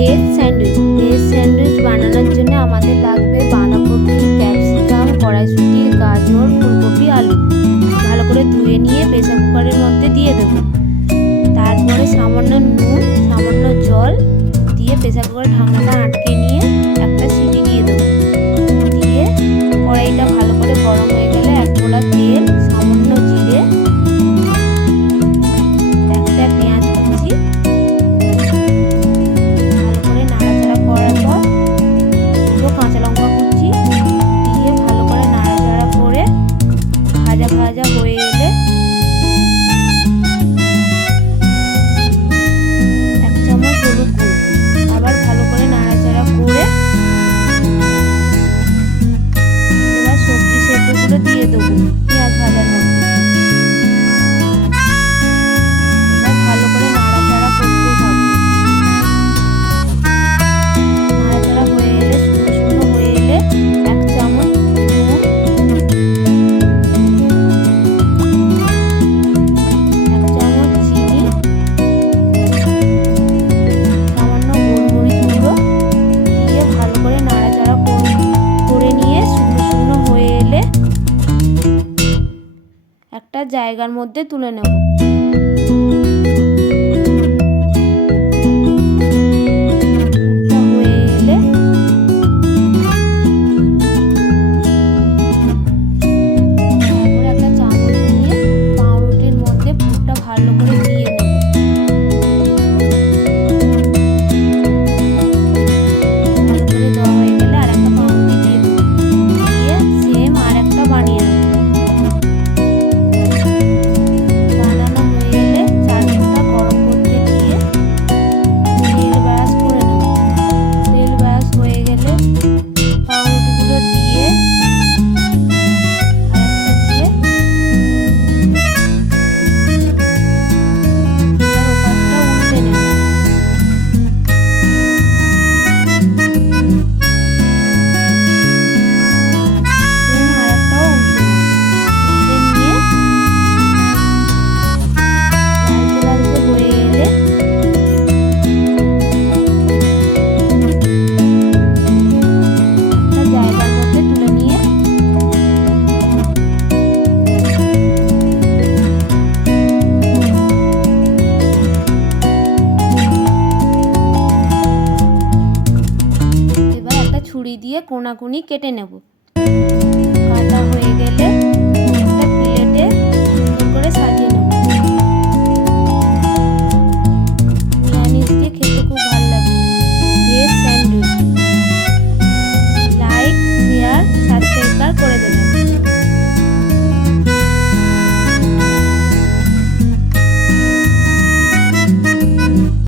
Veg sandwich বানানোর জন্য আমাদের লাগবে বাঁধাকপি, ক্যাপসিকাম, কড়াইশুঁটি, গাজর, ফুলকপি, আলু। ভালো করে ধুয়ে নিয়ে প্রেসার কুকারের মধ্যে দিয়ে দেবো। তারপরে সামান্য নুন, সামান্য জল দিয়ে প্রেসার কুকারের ঢাকনাটা আটকে নিয়ে একটা সিটি দিয়ে দেবো। দিয়ে কড়াইটা ভালো করে গরম হয়ে গেলে এক মোড়া তেল, সামান্য জিরে, একটা পেঁয়াজ কুচি, ভালো করে নাড়াচাড়া করার পর দুটো কাঁচা লঙ্কা কুচি দিয়ে ভালো করে নাড়াচাড়া করে ভাজা ভাজা হয়ে এলে এক চামচ হলুদ গুঁড়ো, আবার ভালো করে নাড়াচাড়া করে এবার সবজি সেদ্ধগুলো দিয়ে দেবো পেঁয়াজ ভাজার মধ্যে। এবার ভালো করে নাড়াচাড়া করতে থাকবো। নাড়াচাড়া হয়ে এলে শুকনো শুকনো হয়ে এলে এক চামচ নুন, এক চামচ চিনি, সামান্য গোলমরিচ গুঁড়ো দিয়ে ভালো করে নাড়াচাড়া করে নিয়ে শুকনো শুকনো হয়ে এলে একটা জায়গার মধ্যে তুলে নেব। হয়ে এলে তারপরে একটা চামচ নিয়ে পাউরুটির মধ্যে পুরটা ভালো করে দিয়ে নেব। ভালো করে দেওয়া হয়ে গেলে আর একটা পাউরুটি দিয়ে দেবো। দিয়ে সেম আর একটা বানিয়ে নেব। বানানো হয়ে এলে চাটনিটা গরম করতে দিয়ে তেল ব্রাশ করে নেব। তেল ব্রাশ হয়ে গেলে পাউরুটিগুলো দিয়ে আরেকটা দিয়ে এবার ওপাশটা উল্টে নেব। সেম আরেকটাও উল্টে নেব। উল্টে নিয়ে লালচে লালচে হয়ে এলে একটা জায়গার মধ্যে তুলে নিয়ে এবার একটা ছুরি দিয়ে কোনাকুনি কেটে নেব। কাটা হয়ে গেলে